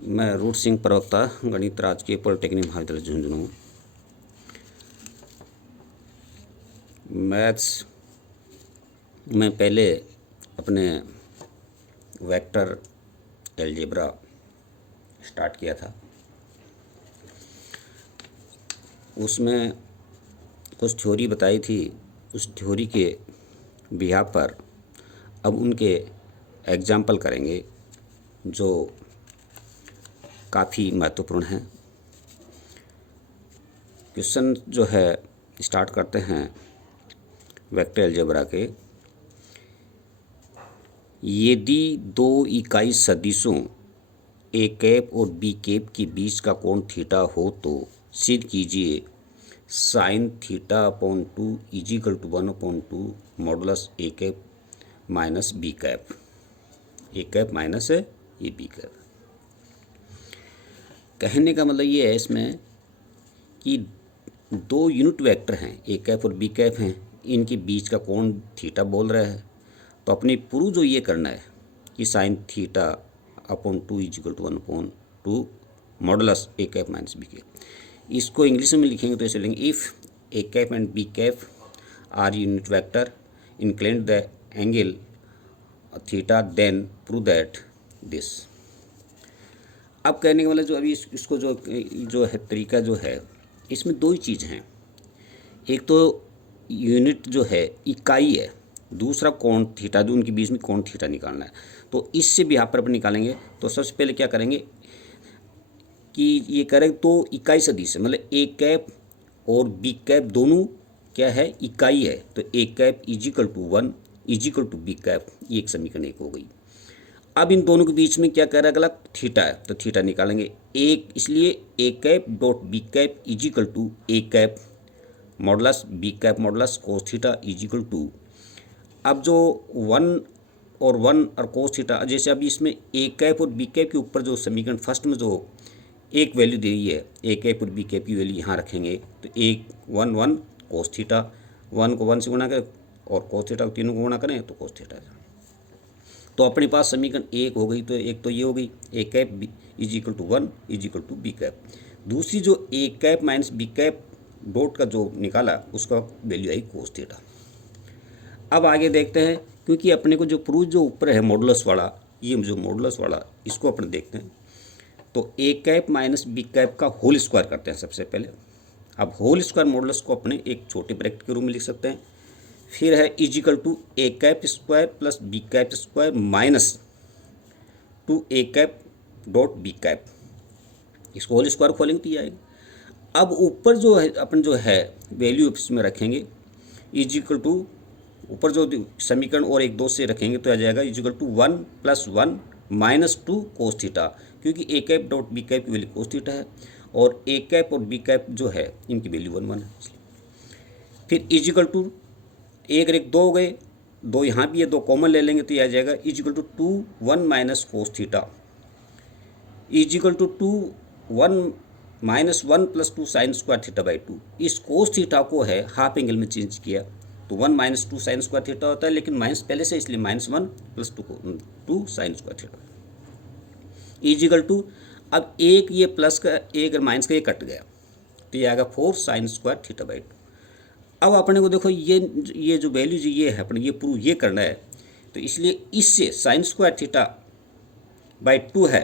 मैं रूट सिंह प्रवक्ता गणित राजकीय पॉलिटेक्निक महाविद्यालय झुंझुनू। मैथ्स में पहले अपने वेक्टर अलजेब्रा स्टार्ट किया था। उसमें कुछ थ्योरी बताई थी। उस थ्योरी के बिहाफ पर अब उनके एग्जाम्पल करेंगे जो काफ़ी महत्वपूर्ण हैं। क्वेश्चन जो है स्टार्ट करते हैं वेक्टर अलजेब्रा के। यदि दो इकाई सदिशों ए कैप और बी कैप के बीच का कोण थीटा हो तो सिद्ध कीजिए sine theta upon 2 equal to 1/2 modulus A cap minus B cap. A cap minus ये बी कैप। कहने का मतलब ये है इसमें कि दो यूनिट वेक्टर हैं, ए कैप और बी कैप हैं, इनके बीच का कोण थीटा बोल रहा है। तो अपनी प्रूव जो ये करना है कि sine theta upon 2 equal to 1/2 modulus A cap minus B cap. इसको इंग्लिश में लिखेंगे तो ऐसे लिखेंगे if A cap and B cap are unit vector inclined the angle theta then prove that this. अब कहने का मतलब जो अभी इसको जो है तरीका जो है, इसमें दो ही चीज़ हैं। एक तो यूनिट जो है इकाई है, दूसरा कोण थीटा, जो उनके बीच में कोण थीटा निकालना है। तो इससे भी यहाँ पर अपन निकालेंगे। तो सबसे पहले क्या करेंगे कि ये करें तो इकाई सदिश है, मतलब ए कैप और बी कैप दोनों क्या है, इकाई है। तो A cap is equal to 1 is equal to B cap, ये एक समीकरण एक हो गई। अब इन दोनों के बीच में क्या कह रहा है, अगला थीटा है, तो थीटा निकालेंगे एक, इसलिए A cap dot B cap is equal to A cap modulus B cap modulus cos theta is equal to. अब जो 1 और कोस थीटा, जैसे अभी इसमें ए कैप और बी कैप के ऊपर जो समीकरण फर्स्ट में जो एक वैल्यू दी हुई है, ए कैप और बी कैप की वैल्यू यहाँ रखेंगे। तो एक 1 कोस थीटा, 1 को 1 से गुणा करें और कोस थीटा को तीनों को गुणा करें तो कोस थीटा। तो अपने पास समीकरण एक हो गई। तो एक तो ये हो गई A cap is equal to 1 is equal to B cap. दूसरी जो A cap minus B cap dot का जो निकाला उसका वैल्यू आई कोस थीटा। अब आगे देखते हैं, क्योंकि अपने को जो प्रूफ जो ऊपर है मॉडुलस वाला, ये जो मॉडुलस वाला इसको अपन देखते हैं। तो A cap minus B cap का होल स्क्वायर करते हैं सबसे पहले। अब होल स्क्वायर मॉडुलस को अपने एक छोटे ब्रैकेट के रूप में लिख सकते हैं। फिर है equal to A cap square plus B cap square minus 2 A cap dot B cap. इसको होल स्क्वायर खोलेंगे तो ये आएगा। अब ऊपर जो है अपन जो है वैल्यू इसमें रखेंगे इजिकल टू, ऊपर जो समीकरण और एक दो से रखेंगे तो आ जाएगा equal to 1 + 1 minus 2 cos theta, क्योंकि A cap dot B cap की वैल्यू कोस थीटा है और ए कैप और बी कैप जो है इनकी वैल्यू 1 है। फिर इजिकल टू एक एक दो हो गए, दो यहाँ भी है, दो कॉमन ले लेंगे तो ये आ जाएगा equal to 2 1 minus cos theta is equal to 2 1 minus 1 + 2 sine square theta by 2। इस कोस थीटा को है हाफ एंगल में चेंज किया तो 1 माइनस 2 साइन स्क्वायर थीटा होता है, लेकिन माइनस पहले से, इसलिए -1 + 2 sine square theta is equal to. अब एक ये प्लस का एक माइनस का ये कट गया तो ये आएगा 4 साइन स्क्वायर थीटा बाई 2। अब अपने को देखो ये जो वैल्यू जो ये है अपने ये प्रूव ये करना है, तो इसलिए इससे साइन स्क्वायर थीटा बाई 2 है,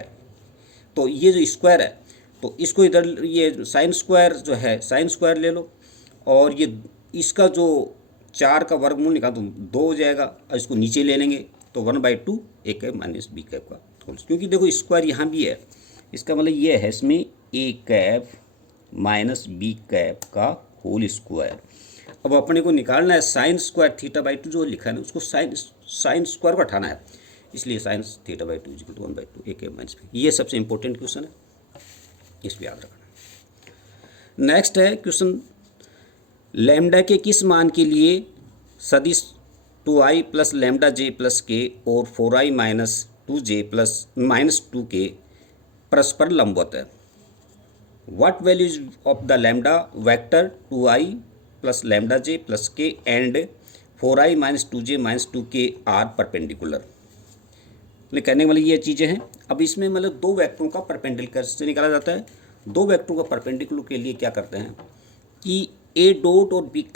तो ये जो स्क्वायर है तो इसको इधर ये साइन स्क्वायर जो है साइन स्क्वायर ले लो, और ये इसका जो 4 का वर्गमूल निकाल तो 2 हो जाएगा, और इसको नीचे ले लेंगे तो 1/2 A cap minus B cap का होल। क्योंकि देखो स्क्वायर यहाँ भी है, इसका मतलब ये है इसमें A cap minus B cap का होल स्क्वायर। अब अपने को निकालना है साइन स्क्वायर थीटा बाई 2 जो लिखा है ना, उसको साइन स्क्वायर को हटाना है, इसलिए sine theta by 2 equal to 1/2 A cap minus B. ये सबसे इंपॉर्टेंट क्वेश्चन है, इस पर याद रखना। नेक्स्ट है क्वेश्चन, लैम्डा के किस मान के लिए सदिश 2i + λj + k और 4i - 2j - 2k परस्पर लंबवत है। What values of the lambda vector 2i + λj + k and 4i - 2j - 2k are perpendicular? मतलब कहने वाली ये चीज़ें हैं। अब इसमें मतलब दो वेक्टरों का परपेंडिकुलर से निकाला जाता है। दो वेक्टरों का परपेंडिकुलर के लिए क्या करते हैं कि ए डॉट और B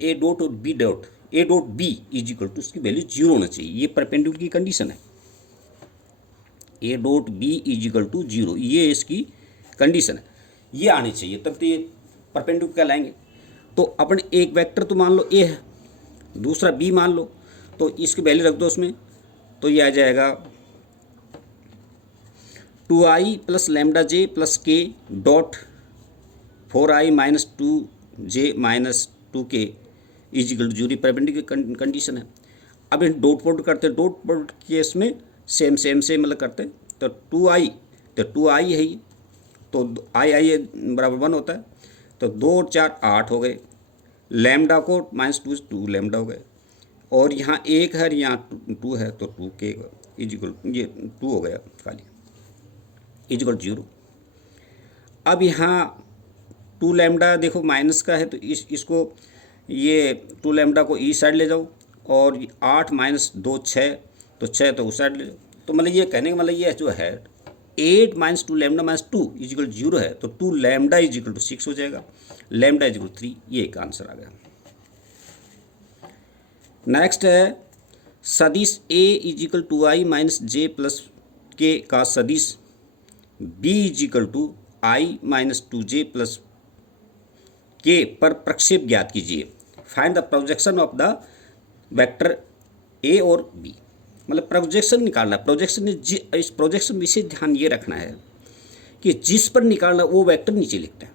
A dot B is equal to उसकी वैल्यू 0 होना चाहिए। ये परपेंडिकुलर की कंडीशन है। A dot B is equal to 0, ये इसकी कंडीशन है। ये आनी चाहिए तब तो ये परपेंडिकुलर कहलाएंगे। तो अपन एक वेक्टर तो मान लो ए है, दूसरा बी मान लो, तो इसकी वैल्यू रख दो उसमें, तो ये आ जाएगा 2i plus lambda J plus के dot 4i minus 2j minus 2k is equal to 0। Perpendicular condition है। अब इन डॉट प्रोडक्ट करते हैं, डॉट प्रोडक्ट केस में सेम मतलब करते हैं। तो 2i है ये, तो आई बराबर 1 होता है, तो 2 और 4 8 हो गए। लैम्डा को माइनस 2 लैम्डा हो गए, और यहाँ 1 है, यहाँ 2 है, तो 2k इज इक्वल ये 2 हो गया खाली इज इक्वल 0। अब यहाँ 2 लैम्डा देखो माइनस का है, तो इसको ये 2 लैम्डा को ई साइड ले जाओ, और 8 माइनस 2 6, तो 6 तो उस साइड ले जाओ। तो मतलब ये कहने का मतलब ये जो है 8 minus 2 lambda minus 2 is equal 0 है, तो 2 लैम्डा इज इक्वल टू 6 हो जाएगा। लैम्डा इज इक्वल 3, ये एक आंसर आ गया। नेक्स्ट है सदिश A is equal to i minus j plus k का सदिश B is equal to i minus 2j plus k पर प्रक्षेप ज्ञात कीजिए। Find the projection of the vector A और बी। मतलब प्रोजेक्शन निकालना। प्रोजेक्शन इस प्रोजेक्शन विशेष ध्यान ये रखना है कि जिस पर निकालना वो वेक्टर नीचे लिखता है।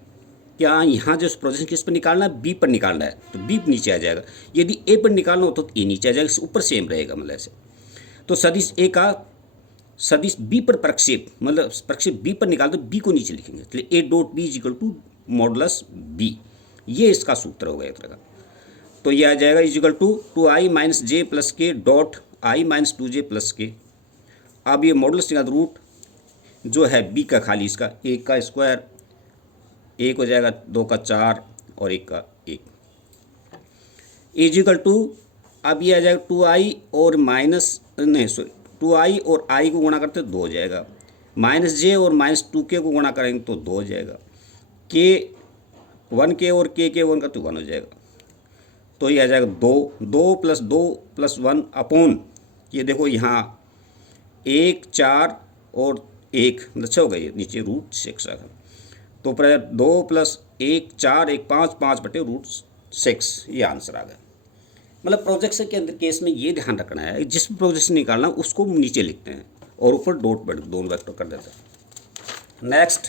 क्या यहाँ जो प्रोजेक्शन किस पर निकालना है, बी पर निकालना है, तो बी नीचे आ जाएगा। यदि ए पर निकालना हो तो ए नीचे आ जाएगा, ऊपर सेम रहेगा। मतलब ऐसे तो सदिश ए का सदिश बी पर प्रक्षेप, मतलब प्रक्षेप बी पर निकाल दो, बी को नीचे लिखेंगे, इसलिए A dot B is equal to modulus B. ये इसका सूत्र हो गया एक तरह का। तो ये आ जाएगा is equal to 2i minus j plus के dot i minus 2j plus k. अब ये मॉडुलस निकाल, रूट जो है बी का खाली इसका 1 का स्क्वायर, 1 हो जाएगा, 2 का 4 और 1 का 1 इज इक्वल टू। अब ये आ जाएगा 2i और माइनस नहीं सॉरी 2i और i को गुणा करते 2 हो जाएगा, माइनस जे और माइनस 2k को गुणा करेंगे तो 2 हो जाएगा, k 1k और k 1 का तो 1 हो जाएगा। तो ये आ जाएगा 2 प्लस 1 अपॉन, ये देखो यहाँ 1 4 और 1 मतलब 6 हो गई, नीचे रूट 6 है, तो ऊपर 2 प्लस 1 4 1 5 5 बटे रूट 6, ये आंसर आ गया। मतलब प्रोजेक्शन के अंदर केस में ये ध्यान रखना है, जिस प्रोजेक्शन निकालना उसको नीचे लिखते हैं और ऊपर डॉट दोनों वेक्टर कर देते हैं। नेक्स्ट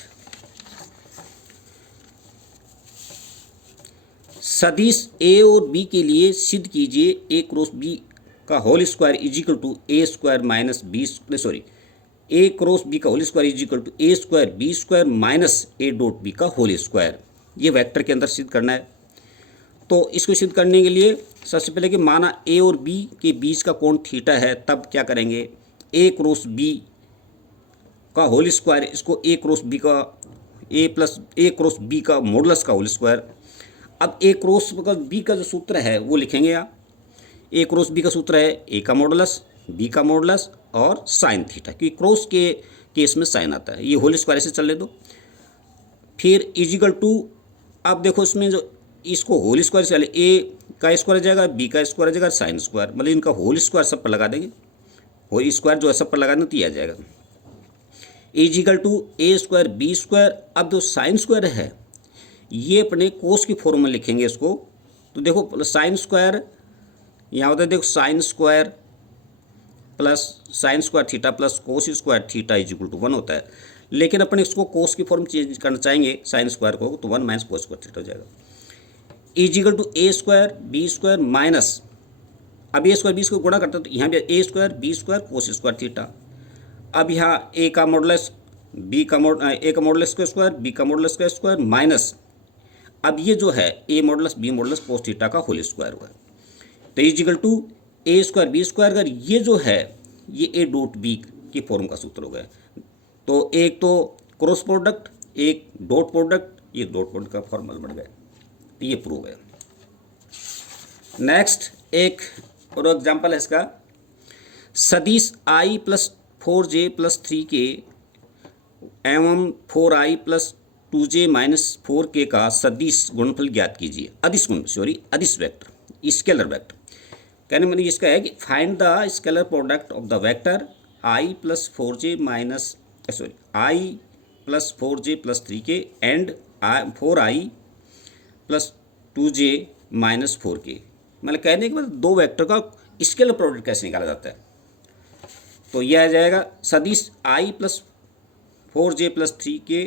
सदिश ए और बी के लिए सिद्ध कीजिए ए क्रॉस बी का whole square is equal to A square minus B sorry A cross B का whole square is equal to A square B square minus A dot B का whole square. ये vector के अंदर सिद्ध करना है। तो इसको सिद्ध करने के लिए सबसे पहले कि माना ए और बी के बीच का कोण थीटा है, तब क्या करेंगे, ए क्रॉस बी का होल स्क्वायर, इसको ए क्रॉस बी का ए क्रॉस बी का मॉडुलस का होल स्क्वायर। अब ए क्रॉस बी का जो सूत्र है वो लिखेंगे यहाँ। ए क्रॉस बी का सूत्र है ए का मॉडुलस बी का मॉडुलस और साइन थीटा, क्योंकि क्रॉस के केस में साइन आता है। ये होल स्क्वायर से चलने दो। फिर इजिकल टू, अब देखो इसमें जो इसको होल स्क्वायर से ए का स्क्वायर आ जाएगा, बी का स्क्वायर आ जाएगा, साइन स्क्वायर, मतलब इनका होल स्क्वायर सब पर लगा देंगे। होल स्क्वायर जो है सब पर लगा देंगे तो ये आ जाएगा equal to A square B square. अब जो साइन स्क्वायर है ये अपने कोस की फॉर्म में लिखेंगे इसको। तो देखो साइन स्क्वायर यहाँ होता है, देखो sine square plus sine square theta plus cos square theta is equal to 1 होता है। लेकिन अपन इसको कोस की फॉर्म चेंज करना चाहेंगे साइन स्क्वायर को, तो 1 माइनस कोस स्क्वायर थीटा हो जाएगा is equal to A square B square minus, अब ए स्क्वायर बी स्क्वायर गुणा करते हैं तो यहाँ भी A square B square cos square theta. अब यहाँ ए का मॉडुलस ए का मॉडुलस का स्क्वायर बी का मॉडुलस का स्क्वायर माइनस, अब ये जो है A modulus B modulus cos theta का होल स्क्वायर हुआ है। तो is equal to A square B square, अगर ये जो है ये ए डॉट बी की फॉर्म का सूत्र हो गया। तो एक तो क्रॉस प्रोडक्ट, एक डॉट प्रोडक्ट, ये डॉट प्रोडक्ट का फॉर्मूला बन गया, तो ये प्रूव है। नेक्स्ट एक और एग्जाम्पल है इसका, सदिश आई प्लस 4j प्लस 3k एवं 4i plus 2j minus 4k का सदिश गुणनफल ज्ञात कीजिए। अदिश वेक्टर, स्केलर वेक्टर। कहने मतलब इसका है कि find the scalar product of the vector i plus 4j minus i plus 4j plus 3k and 4i plus 2j minus 4k। मतलब कहने के बाद दो वेक्टर का स्केलर प्रोडक्ट कैसे निकाला जाता है। तो यह आ जाएगा सदिश i plus 4j plus 3k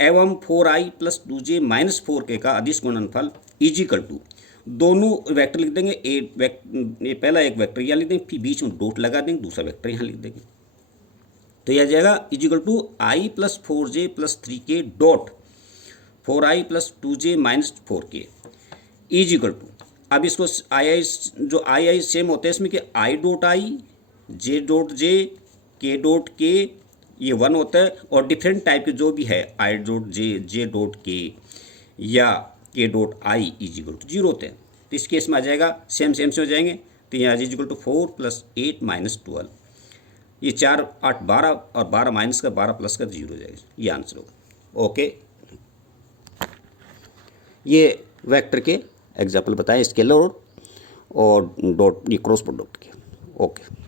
एवं 4i plus 2j minus 4k का अदिश गुणनफल इजिकल टू, दोनों वेक्टर लिख देंगे। ये पहला एक वेक्टर यहाँ लिख देंगे, फिर बीच में डॉट लगा देंगे, दूसरा वेक्टर यहाँ लिख देंगे। तो यह आ जाएगा equal to i plus 4j plus 3k dot 4i plus 2j minus 4k equal to. अब इसको आई सेम होते हैं इसमें कि i dot i, j dot j, k dot k, ये 1 होता है। और डिफरेंट टाइप के जो भी है i dot j, j dot k या k dot i equal to 0 होते हैं। तो इस केस में आ जाएगा सेम से हो जाएंगे। तो यहाँ इजिकल टू 4 प्लस 8 माइनस 12, ये 4 8 12 और 12 माइनस का 12 प्लस का 0 हो जाएगा। ये आंसर होगा। ओके, ये वेक्टर के एग्जाम्पल बताए, स्केलर और डॉट, ये क्रॉस प्रोडक्ट के। ओके।